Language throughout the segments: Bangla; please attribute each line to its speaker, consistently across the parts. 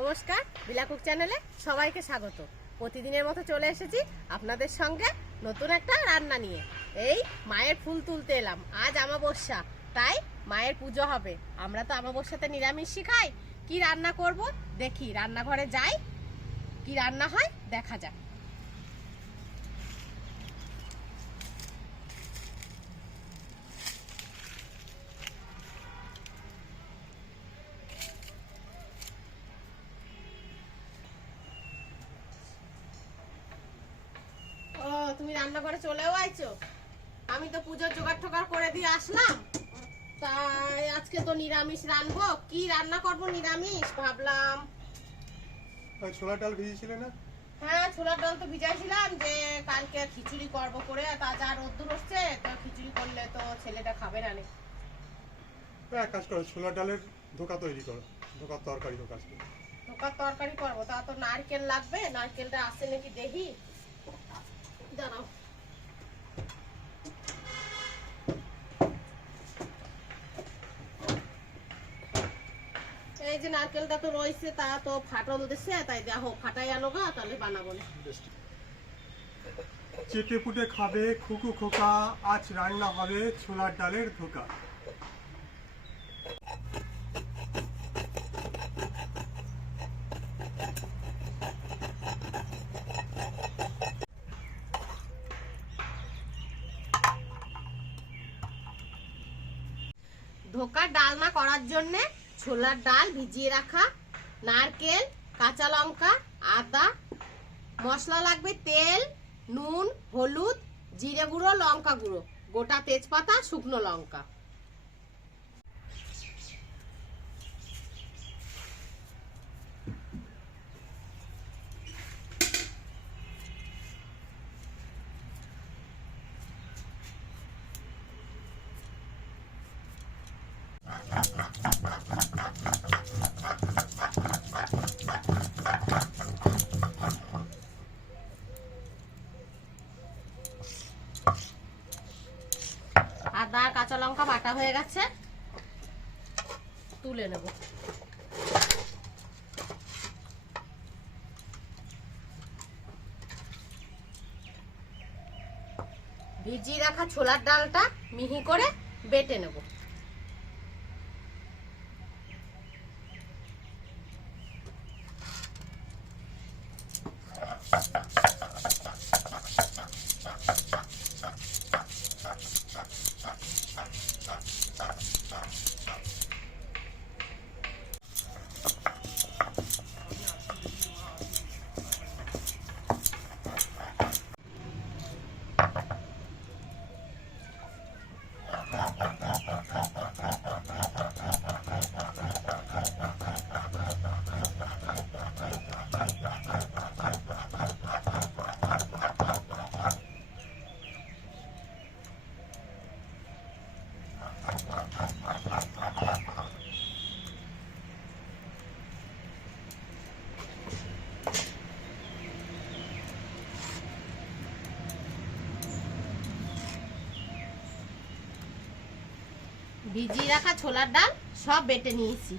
Speaker 1: নমস্কার, বিলাকুক চ্যানেলে সবাইকে স্বাগত। প্রতিদিনের মতো চলে এসেছি আপনাদের সঙ্গে নতুন একটা রান্না নিয়ে। এই মায়ের ফুল তুলতে এলাম, আজ আমাবস্যা, তাই মায়ের পুজো হবে। আমরা তো আমাবস্যাতে নিরামিষই খাই, কি রান্না করব দেখি, রান্নাঘরে যাই, কি রান্না হয় দেখা যাক। তুমি রান্না রান্নাঘরে চলেও আইছো? আমি তো পুজোর জোগাড় টোগাড় করে দিয়ে আসলাম। তাই আজকে তো নিরামিষ রানবো কি রান্না করব নিরামিষ? ভাবলাম।
Speaker 2: ছোলা ডাল ভিজিয়েছিলে না?
Speaker 1: হ্যাঁ ছোলার ডাল তো ভিজাইছিলাম যে কালকে খিচুড়ি করব করে। তা যা রোদ্দুর হচ্ছে তো খিচুড়ি করলে তো ছেলেটা খাবে না নে।
Speaker 2: এক কাজ করো ছোলা ডালের ধোকা তৈরি করো। ধোকার তরকারি ধোকা
Speaker 1: ধোকার তরকারি করব। তা তো নারকেল লাগবে। নারকেলটা আছে নাকি দেখি দাঁড়াও। এই যে নারকেলটা তো রয়েছে, তা তো ফাটল দিছে, তাই দেখো, ফাটাই আনো গা, তাহলে বানাবো না।
Speaker 2: চেটে পুটে খাবে, খুকু খোকা, আজ রান্না হবে ছোলার ডালের ধোকা।
Speaker 1: ধোকার ডালনা করার জন্য ছোলার ডাল ভিজিয়ে রাখা, নারকেল, কাঁচা লঙ্কা, আদা, মশলা লাগবে তেল, নুন, হলুদ, জিরে গুঁড়ো, লঙ্কা গুঁড়ো, গোটা তেজপাতা, শুকনো লঙ্কা। আদা, কাঁচা লঙ্কা বাটা হয়ে গেছে। তুলে নেব। ভিজিয়ে রাখা ছোলার ডালটা মিহি করে বেটে নেব। ভিজিয়ে রাখা ছোলার ডাল সব বেটে নিয়েছি।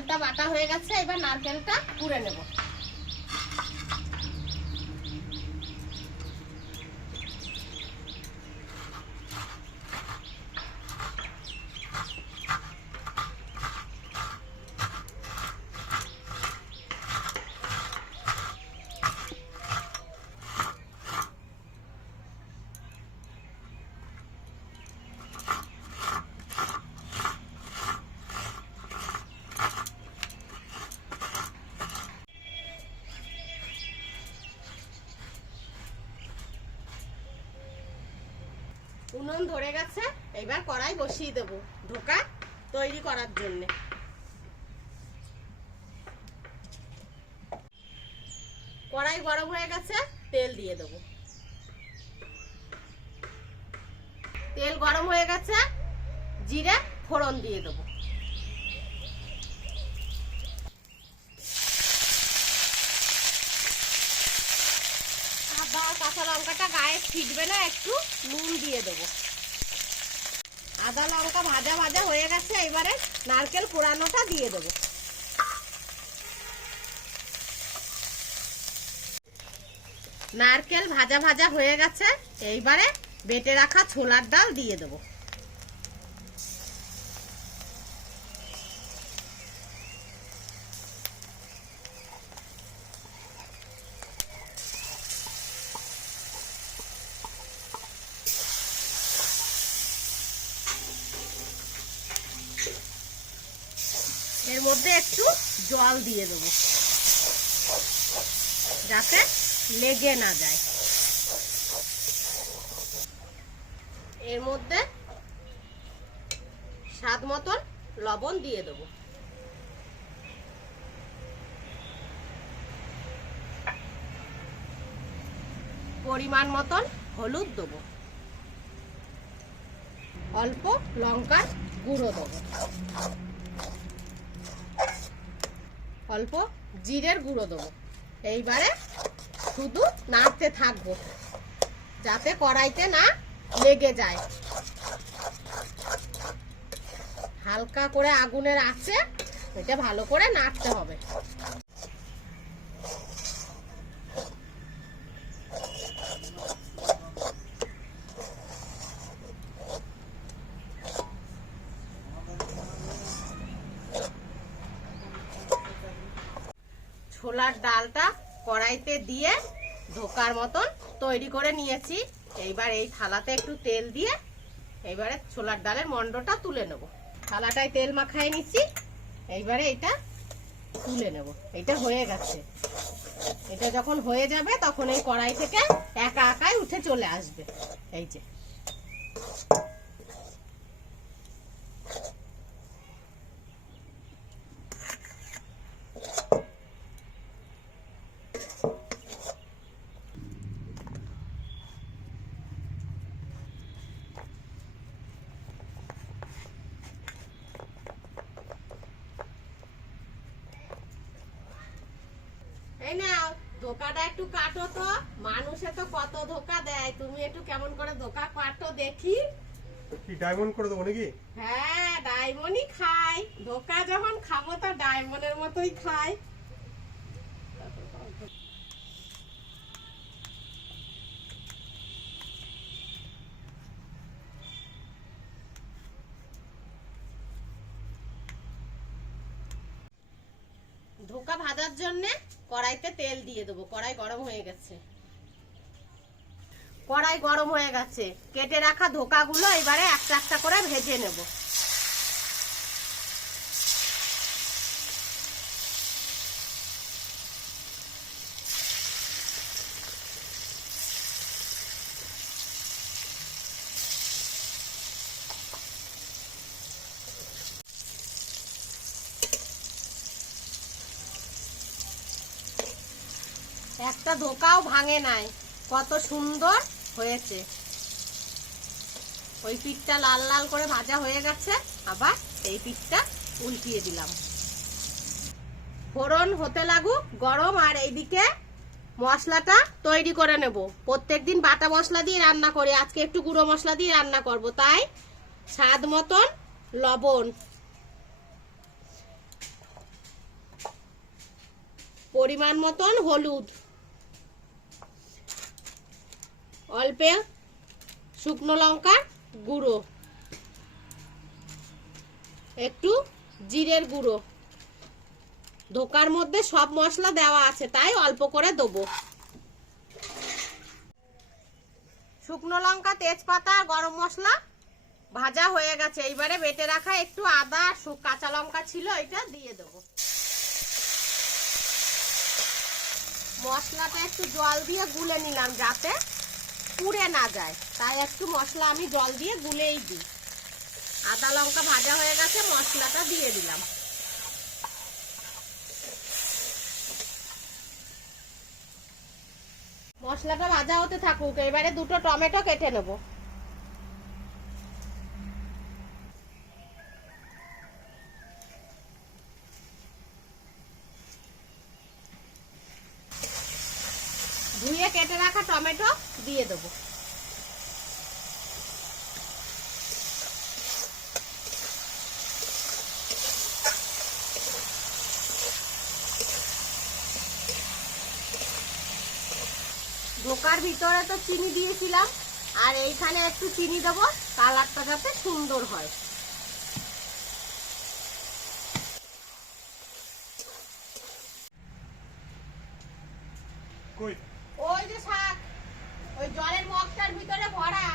Speaker 1: ডালটা বাটা হয়ে গেছে এবার নারকেলটা পুড়ে নেব। উনুন ধরে গেছে, এবার কড়াই বসিয়ে দেবো ঢোকা তৈরি করার জন্যে। কড়াই গরম হয়ে গেছে, তেল দিয়ে দেবো। তেল গরম হয়ে গেছে, জিরে ফোড়ন দিয়ে দেবো। লঙ্কাটা গায়ে ফিটবে না, একটু নুন দিয়ে দেবো। আদা লঙ্কা ভাজা ভাজা হয়ে গেছে, এবারে নারকেল কোড়ানোটা দিয়ে দেবো। নারকেল ভাজা ভাজা হয়ে গেছে, এইবারে বেটে রাখা ছোলার ডাল দিয়ে দেবো এর মধ্যে একটু জল দিয়ে দেবো। যাতে লেগে না যায়। এর মধ্যে স্বাদ মতন লবণ দিয়ে দেবো। পরিমাণ মতন হলুদ দেবো। অল্প লঙ্কার গুঁড়ো দেবো। অল্প জিরের গুঁড়ো দেবো। এইবারে শুধু নাড়তে থাকব, যাতে কড়াইতে না লেগে যায়। হালকা করে আগুনের আছে এটা ভালো করে নাড়তে হবে ছোলার ডালটা কড়াইতে দিয়ে ধোকার মতন তৈরি করে নিয়েছি। এইবার এই থালাতে একটু তেল দিয়ে এইবারে ছোলার ডালের মন্ডটা তুলে নেব। থালাটায় তেল মাখায় নিচ্ছি এইবারে এটা তুলে নেব। এটা হয়ে গেছে। এটা যখন হয়ে যাবে তখন এই কড়াই থেকে একা একাই উঠে চলে আসবে। এই যে। এই নাও ধোকাটা একটু কাটো তো। মানুষে তো কত ধোকা দেয়। তুমি একটু কেমন করে ধোকা কাটো দেখি।
Speaker 2: কি ডায়মন্ড করে দেবো নাকি?
Speaker 1: হ্যাঁ ডায়মন্ডই খাই। ধোকা যখন খাব তো ডায়মন্ডের মতোই খাই। ধোকা ভাজার জন্য কড়াইতে তেল দিয়ে দেবো। কড়াই গরম হয়ে গেছে। কড়াই গরম হয়ে গেছে। কেটে রাখা ধোকাগুলো এবারে একটা একটা করে ভেজে নেব। একটা ধোকাও ভাঙে নাই। কত সুন্দর হয়েছে। ওই পিঠটা লাল লাল করে ভাজা হয়ে গেছে, আবার এই পিঠটা উল্টিয়ে দিলাম। ফোড়ন হতে লাগুক, গরম, আর এইদিকে মশলাটা তৈরি করে নেব। প্রত্যেক দিন বাটা মশলা দিয়ে রান্না করি, আজকে একটু গুঁড়ো মশলা দিয়ে রান্না করব, তাই স্বাদ মতন লবণ, পরিমাণ মতন হলুদ অল্পে শুকনো লঙ্কা গুঁড়ো। একটু জিরের গুঁড়ো। ধোকার মধ্যে সব মশলা দেওয়া আছে, তাই অল্প করে দেবো। শুকনো লঙ্কা, তেজপাতা আর গরম মশলা ভাজা হয়ে গেছে। এইবারে বেটে রাখা একটু আদা আর কাঁচা লঙ্কা ছিল, এটা দিয়ে দেবো। মশলাটা একটু জল দিয়ে গুলে নিলাম যাতে পুড়ে না যায়। তাই একটু মশলা আমি জল দিয়ে গুলেই দিই। আদা লঙ্কা ভাজা হয়ে গেছে, মশলাটা দিয়ে দিলাম। মশলাটা ভাজা হতে থাকুক, এবারে দুটো টমেটো কেটে নেব। ধুয়ে কেটে রাখা টমেটো দিয়ে দেবো। ধোকার ভিতরে তো চিনি দিয়েছিলাম, আর এইখানে একটু চিনি দেবো, কালারটা যাতে সুন্দর হয়। ওই যে শাক ওই জলের মগটার ভিতরে ভরা।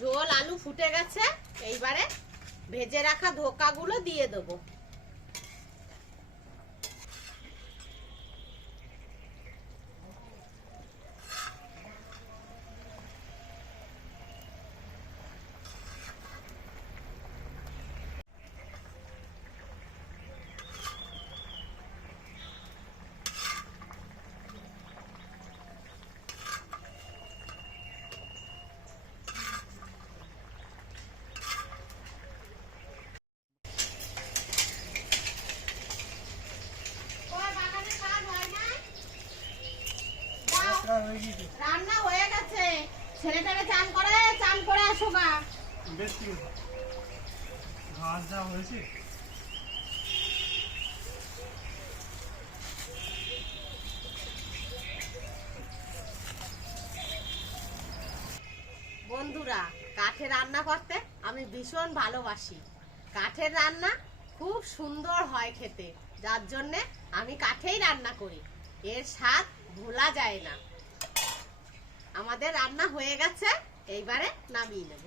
Speaker 1: ঝোল আলু ফুটে গেছে এইবারে ভেজে রাখা ধোকাগুলো দিয়ে দেবো ওই বাগানে কাজ হয় না? যাও, রান্না হয়ে গেছে। ছেলেটাকে চান করে চান করে আসো গা।
Speaker 2: বেশ ঠিক আছে ঘাস যা হয়েছে?
Speaker 1: বন্ধুরা কাঠে রান্না করতে আমি ভীষণ ভালোবাসি। কাঠের রান্না খুব সুন্দর হয় খেতে যার জন্যে আমি কাঠেই রান্না করি। এর স্বাদ ভোলা যায় না। আমাদের রান্না হয়ে গেছে, এইবারে নামিয়ে নেব।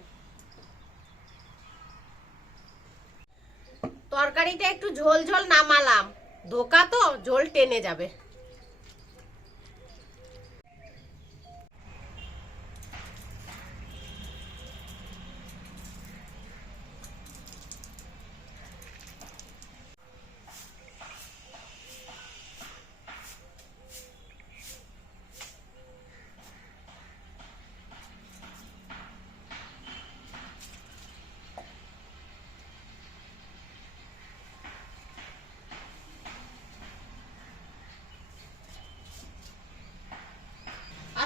Speaker 1: তরকারিটা একটু ঝোল ঝোল নামালাম, ধোকা তো, ঝোল টেনে যাবে।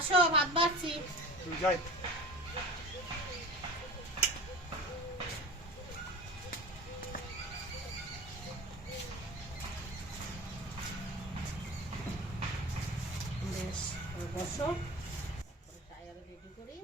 Speaker 1: আসো ভাত বাড়ছি।
Speaker 2: যাই
Speaker 1: বেশ বসো টায়ার রেডি করি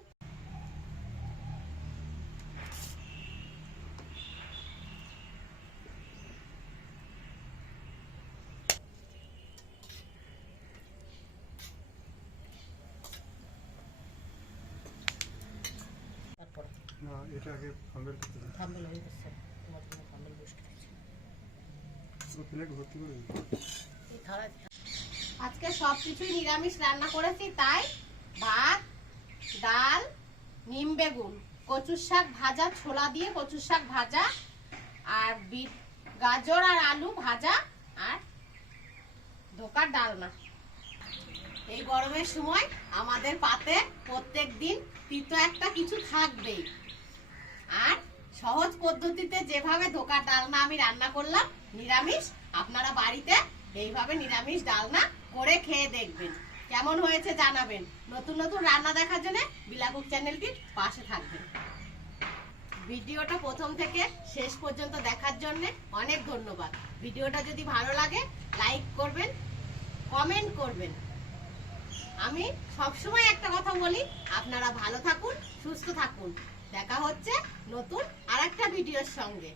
Speaker 1: তারপর
Speaker 2: না এটা আগে ফাম্বেল করতে হবে।
Speaker 1: থাম্বেল হয়ে গেছে। তোমার জন্য থাম্বেল বসে গেছে।
Speaker 2: প্লেট ভর্তি করে
Speaker 1: আজকে সব কিছুই নিরামিষ রান্না করেছি তাই ভাত ডাল নিম বেগুন কচুর শাক ভাজা ছোলা দিয়ে কচুর শাক ভাজা আর বিট গাজর আর আলু ভাজা আর ধোকার ডালনা এই গরমের সময় আমাদের পাতে প্রত্যেক দিন তিতো একটা কিছু থাকবেই। আর সহজ পদ্ধতিতে যেভাবে ধোকার ডালনা আমি রান্না করলাম, নিরামিষ, আপনারা বাড়িতে এইভাবে নিরামিষ ডালনা করে খেয়ে দেখবেন। কেমন হয়েছে জানাবেন। নতুন নতুন রান্না দেখার জন্য বিলাকুক চ্যানেলটির পাশে থাকবেন। ভিডিওটা প্রথম থেকে শেষ পর্যন্ত দেখার জন্য অনেক ধন্যবাদ। ভিডিওটা যদি ভালো লাগে, লাইক করবেন, কমেন্ট করবেন। আমি সবসময় একটা কথা বলি, আপনারা ভালো থাকুন, সুস্থ থাকুন। দেখা হচ্ছে নতুন আরেকটা ভিডিওর সঙ্গে।